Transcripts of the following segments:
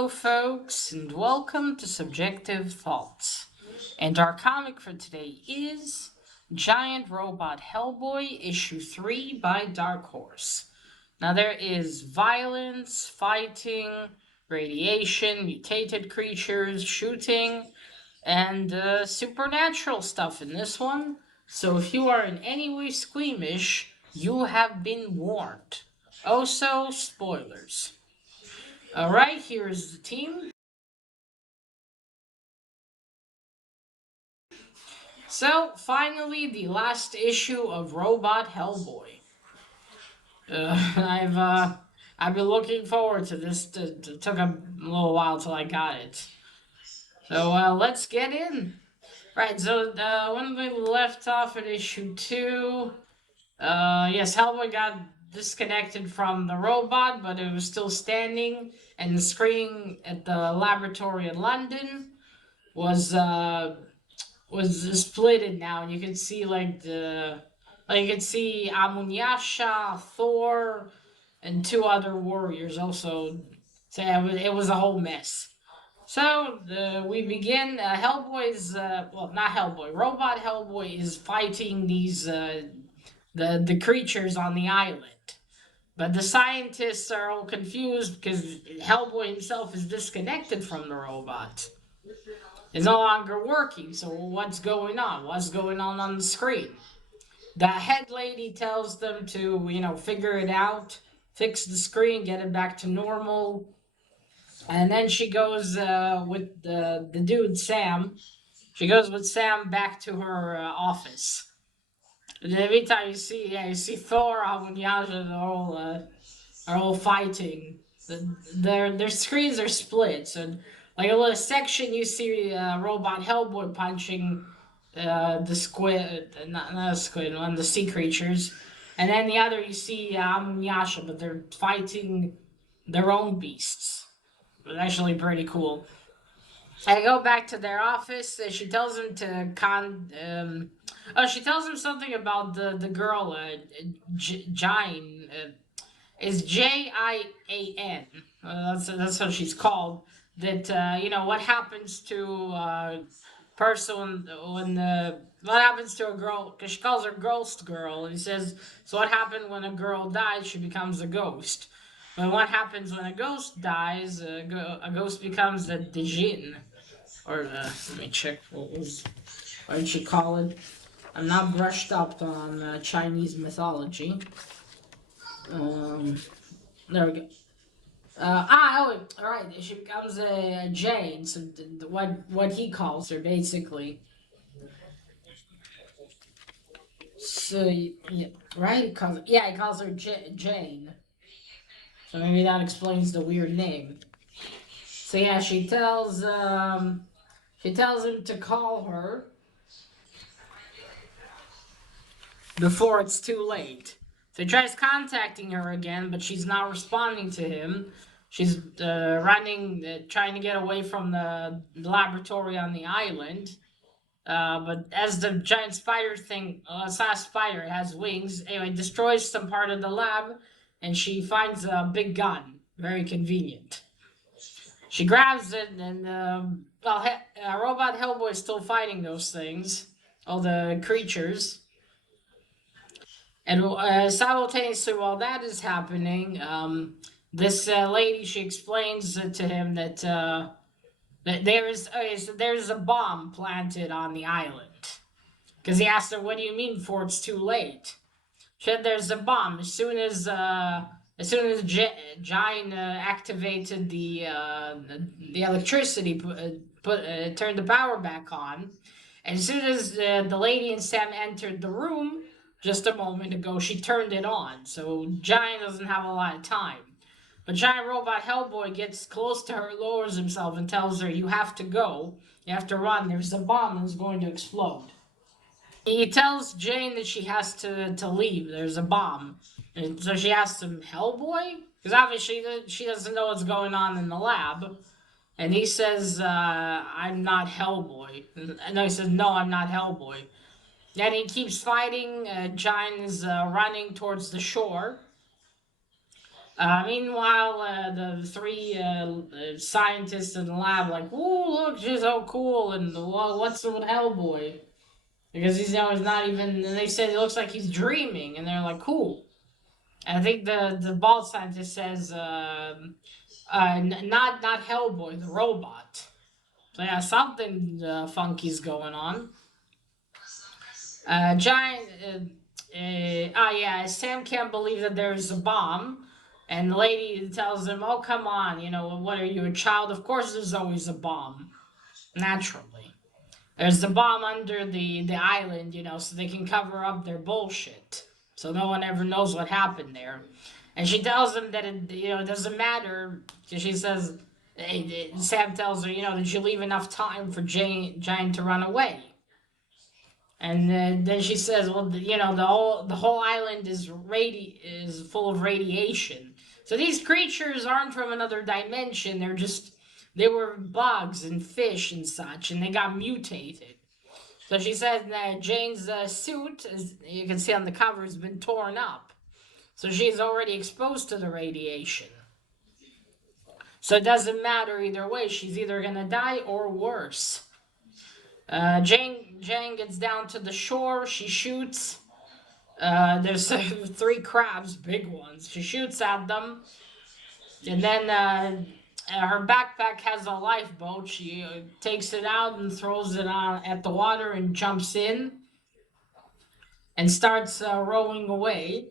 Hello, folks, and welcome to Subjective Thoughts. And our comic for today is Giant Robot Hellboy, Issue 3 by Dark Horse. Now, there is violence, fighting, radiation, mutated creatures, shooting, and supernatural stuff in this one. So, if you are in any way squeamish, you have been warned. Also, spoilers. Alright, here's the team. So, finally, the last issue of Robot Hellboy. I've been looking forward to this. It took a little while till I got it. So, let's get in. Right, so when we left off at issue 2, yes, Hellboy got disconnected from the robot, but it was still standing, and the screen at the laboratory in London was splitted now, and you can see you can see Amunyasha, Thor, and two other warriors also. So yeah, it was a whole mess. So we begin. Hellboy's well, not Hellboy. Robot Hellboy is fighting these the creatures on the island. But the scientists are all confused because Hellboy himself is disconnected from the robot. It's no longer working, so what's going on? What's going on the screen? The head lady tells them to, figure it out, fix the screen, get it back to normal. And then she goes with the dude, Sam. She goes with Sam back to her office. And every time you see Thor, Amunyasha, are all fighting. Their screens are split, so like a little section you see Robot Hellboy punching the squid, not a squid, one of the sea creatures, and then the other you see Amunyasha, but they're fighting their own beasts. It's actually pretty cool. I go back to their office. She tells him to she tells him something about the girl, Jine. Is Jian. That's what she's called. That what happens to person when the what happens to a girl, because she calls her ghost girl, and he says, so what happened when a girl dies? She becomes a ghost. But what happens when a ghost dies? A ghost becomes a Dijin. Or let me check what did she call it? I'm not brushed up on Chinese mythology. There we go. All right. She becomes a Jane. So what he calls her basically. So yeah, right? He calls her Jane. So maybe that explains the weird name. So yeah, she tells him to call her before it's too late. So he tries contacting her again, but she's not responding to him. She's running, trying to get away from the laboratory on the island. But as the giant spider thing, it's not a spider, it has wings. Anyway, destroys some part of the lab, and she finds a big gun. Very convenient. She grabs it, and Robot Hellboy is still fighting those things, all the creatures. And simultaneously, while that is happening, this lady, she explains to him that there's a bomb planted on the island. Because he asked her, "What do you mean before it's too late?" She said, "There's a bomb. As soon as Jine activated the electricity, turned the power back on, and as soon as the lady and Sam entered the room just a moment ago, she turned it on. So Jine doesn't have a lot of time." But Giant Robot Hellboy gets close to her, lowers himself, and tells her, "You have to go. You have to run. There's a bomb that's going to explode." He tells Jane that she has to leave. There's a bomb. And so she asks him, "Hellboy?" Because obviously she doesn't know what's going on in the lab. And he says, "I'm not Hellboy." And he says, "No, I'm not Hellboy." Then he keeps fighting. Jane is running towards the shore. Meanwhile, the three scientists in the lab like, "Ooh, look, she's so cool!" And what's with Hellboy? Because he's not even. And they said it looks like he's dreaming, and they're like, "Cool." And I think the bald scientist says, not Hellboy, the robot." So yeah, something funky's going on. Giant. Yeah, Sam can't believe that there's a bomb, and the lady tells him, "Oh, come on, what are you, a child? Of course, there's always a bomb, naturally. There's the bomb under the island, so they can cover up their bullshit, so no one ever knows what happened there." And she tells him that it doesn't matter. She says, Sam tells her, "Did you leave enough time for Giant to run away?" And then she says, "Well, the whole island is full of radiation. So these creatures aren't from another dimension. They were bugs and fish and such, and they got mutated." So she said that Jane's suit, as you can see on the cover, has been torn up. So she's already exposed to the radiation. So it doesn't matter either way. She's either gonna die or worse. Jane gets down to the shore. She shoots. There's three crabs, big ones. She shoots at them, and then her backpack has a lifeboat. She takes it out and throws it on at the water and jumps in and starts rowing away.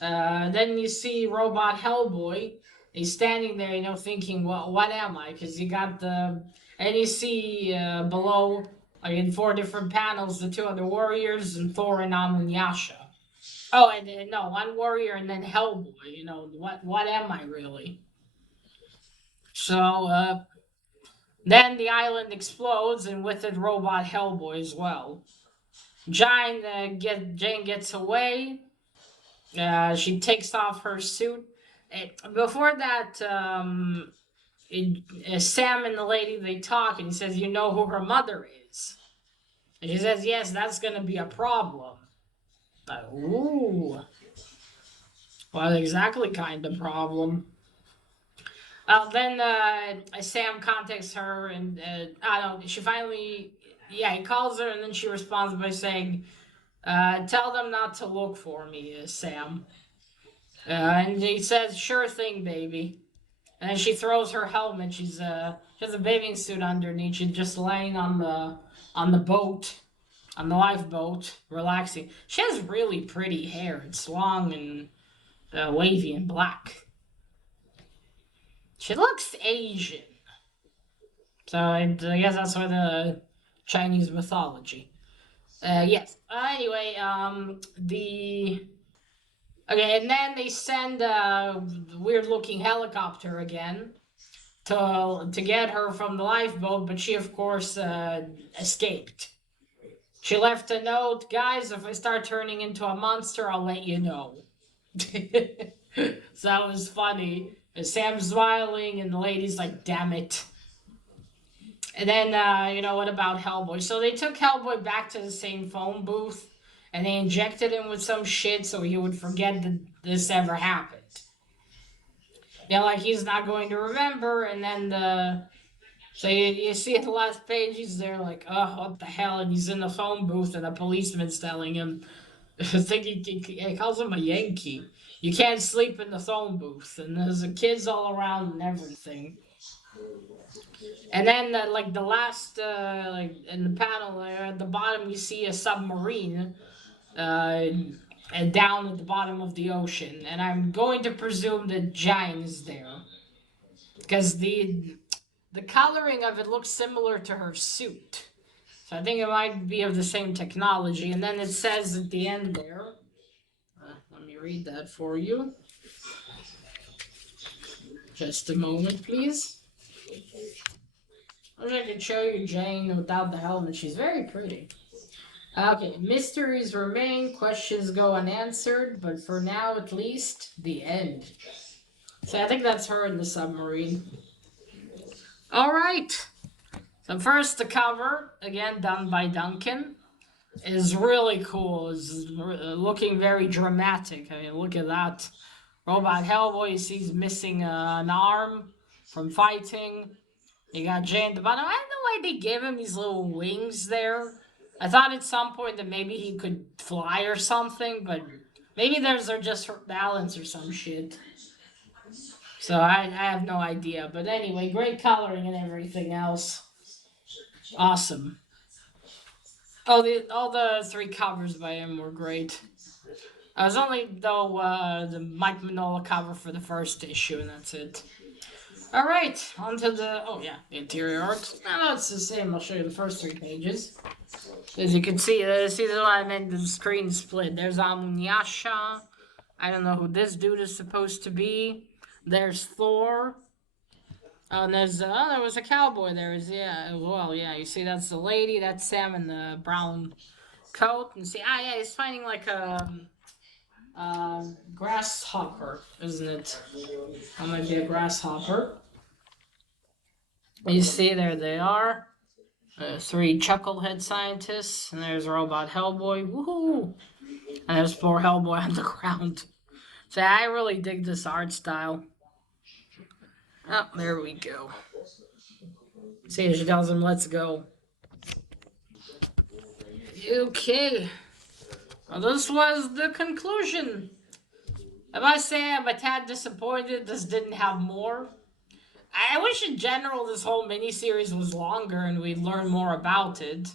Then you see Robot Hellboy. He's standing there, thinking, "Well, what am I?" Because you got the, and you see below, like in four different panels, the two other warriors and Thor and Amunyasha. Oh, and no, one warrior and then Hellboy. What am I really? So then the island explodes, and with it, Robot Hellboy as well. Jane gets away. She takes off her suit. Before that, Sam and the lady, they talk, and he says, "You know who her mother is?" And she says, "Yes, that's gonna be a problem." Ooh, what exactly kind of problem? Then Sam contacts her, and I don't know. She finally, yeah, he calls her, and then she responds by saying, "Tell them not to look for me, Sam." And he says, "Sure thing, baby." And then she throws her helmet. She has a bathing suit underneath. She's just laying on the boat, on the lifeboat, relaxing. She has really pretty hair. It's long and wavy and black. She looks Asian. So I guess that's why the Chinese mythology. Yes. Anyway, the okay, and then they send a weird-looking helicopter again to get her from the lifeboat, but she, of course, escaped. She left a note, "Guys, if I start turning into a monster, I'll let you know." So that was funny. Sam's smiling, and the lady's like, "Damn it." And then, what about Hellboy? So they took Hellboy back to the same phone booth, and they injected him with some shit so he would forget that this ever happened. Like he's not going to remember, and then so you see at the last page, he's there like, "Oh, what the hell?" And he's in the phone booth, and a policeman's telling him, I think he calls him a Yankee. "You can't sleep in the phone booth," and there's the kids all around and everything. And then, like the last, like in the panel there at the bottom, you see a submarine, uh, and down at the bottom of the ocean. And I'm going to presume that Giant is there because the coloring of it looks similar to her suit. So I think it might be of the same technology. And then it says at the end there, let me read that for you. Just a moment, please. I wish I could show you Jane without the helmet. She's very pretty. Okay, mysteries remain, questions go unanswered, but for now at least, the end. So I think that's her in the submarine. Alright. So first the cover, again done by Duncan, is really cool. It's looking very dramatic. I mean, look at that. Robot Hellboy, you see he's missing an arm from fighting. You got Jay at the bottom. I don't know why they gave him these little wings there. I thought at some point that maybe he could fly or something, but maybe those are just for balance or some shit. So I have no idea. But anyway, great coloring and everything else. Awesome. All the three covers by him were great. I was only though the Mike Mignola cover for the first issue, and that's it. All right, on to the interior art. No, it's the same. I'll show you the first 3 pages. As you can see, see the one I meant the screen split. There's Amunyasha. I don't know who this dude is supposed to be. There's Thor. Oh, and there was a cowboy there. Yeah. You see, that's the lady. That's Sam in the brown coat. And see, yeah, he's finding like a grasshopper, isn't it? That might be a grasshopper. You see, there they are. 3 chucklehead scientists, and there's Robot Hellboy. Woohoo! And there's poor Hellboy on the ground. So I really dig this art style. Oh, there we go. See, she tells him, let's go. Okay. Well, this was the conclusion. I must say I'm a tad disappointed this didn't have more. I wish in general this whole miniseries was longer and we'd learn more about it.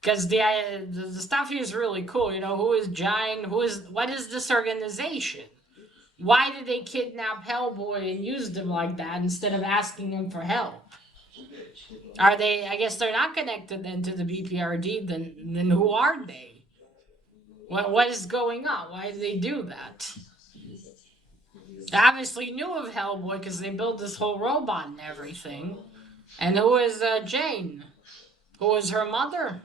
Because the stuff here is really cool. You know, who is Giant? What is this organization? Why did they kidnap Hellboy and use him like that instead of asking him for help? Are they? I guess they're not connected then to the BPRD. Then who are they? What is going on? Why did they do that? They obviously knew of Hellboy because they built this whole robot and everything. And who is Jane? Who is her mother?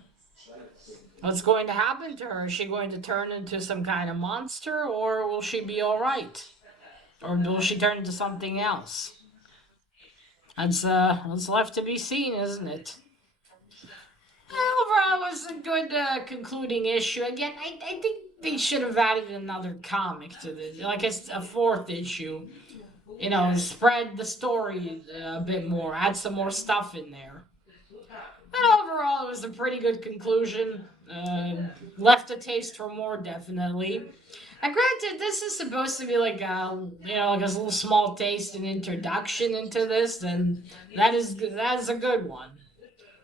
What's going to happen to her? Is she going to turn into some kind of monster, or will she be alright? Or will she turn into something else? That's left to be seen, isn't it? Overall, it was a good concluding issue. Again, I think they should have added another comic to this, like a 4th issue. You know, spread the story a bit more, add some more stuff in there. But overall, it was a pretty good conclusion. Left a taste for more, definitely. And granted, this is supposed to be like like a little small taste and introduction into this, and that is a good one.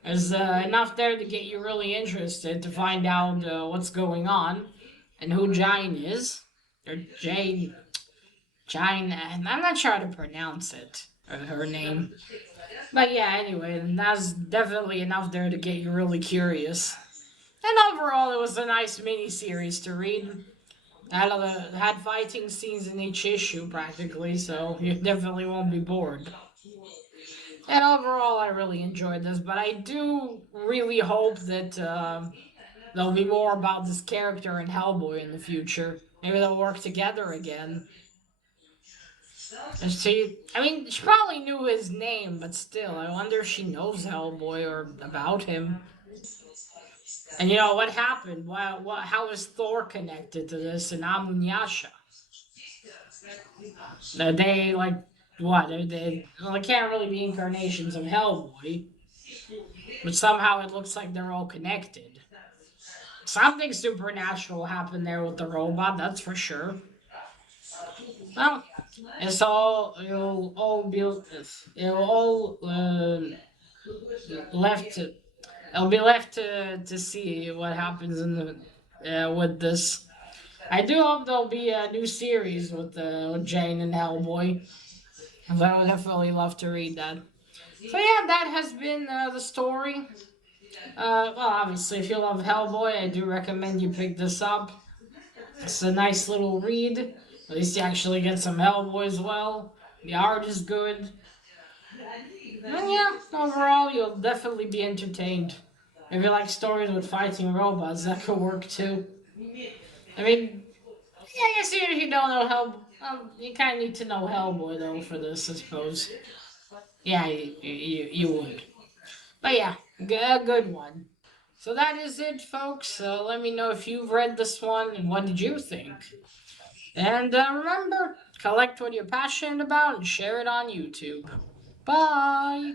There's enough there to get you really interested to find out what's going on and who Jane is, or Jane. I'm not sure how to pronounce it, or her name. But yeah, anyway, that's definitely enough there to get you really curious. And overall, it was a nice mini series to read. Had fighting scenes in each issue practically, so you definitely won't be bored. And overall, I really enjoyed this, but I do really hope that there'll be more about this character in Hellboy in the future. Maybe they'll work together again. And I mean, she probably knew his name, but still, I wonder if she knows Hellboy or about him. And you know what happened? How is Thor connected to this and Amunyasha? They like what? They can't really be incarnations of Hellboy, but somehow it looks like they're all connected. Something supernatural happened there with the robot, that's for sure. Well, it's all it'll all left to it'll be left to see what happens in the with this. I do hope there'll be a new series with Jane and Hellboy. 'Cause I would definitely love to read that. So yeah, that has been the story. Well, obviously, if you love Hellboy, I do recommend you pick this up. It's a nice little read. At least you actually get some Hellboy as well. The art is good. And yeah, overall, you'll definitely be entertained. If you like stories with fighting robots, that could work too. I mean, yeah, I guess even if you don't know you kind of need to know Hellboy though for this, I suppose. Yeah, you would. But yeah, a good one. So that is it, folks. Let me know if you've read this one and what did you think. And remember, collect what you're passionate about and share it on YouTube. Bye!